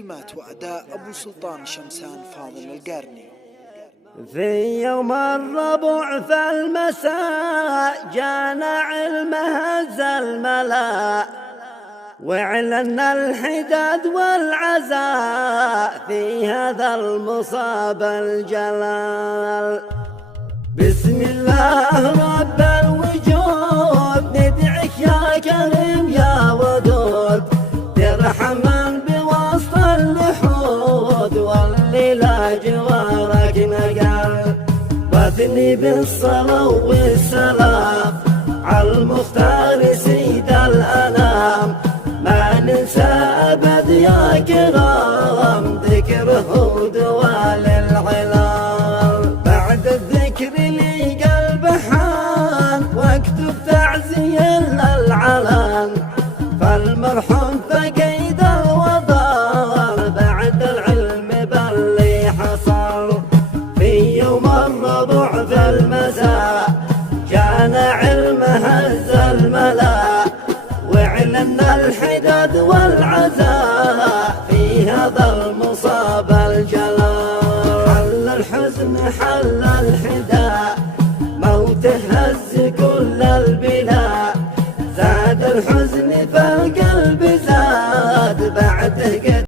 كلمات وأداء أبو سلطان شمسان فاضل القارني. في يوم الربع في المساء جانا علم هز الملا، وعلن الحداد والعزاء في هذا المصاب الجلال. بسم الله رب الوجود ندعيك يا كريم يا ودود، ترحمن بوسط اللحود واللي لا جوارك نقل، واثني بالصلاة والسلام على المختار سيد الأنام. ما ننسى أبد يا كرام ذكره دوال العلال، بعد الذكر لي قلب حان واكتب تعزية للعلان، فالمرحوم فقيد الوضال بعد العلم باللي حصل. في يوم الربع في المساء جانا علم هز الملا، وعلن الحداد والعزاء في هذا المصاب الجلال. حل الحزن حل الحداء موته هز كل البلاد،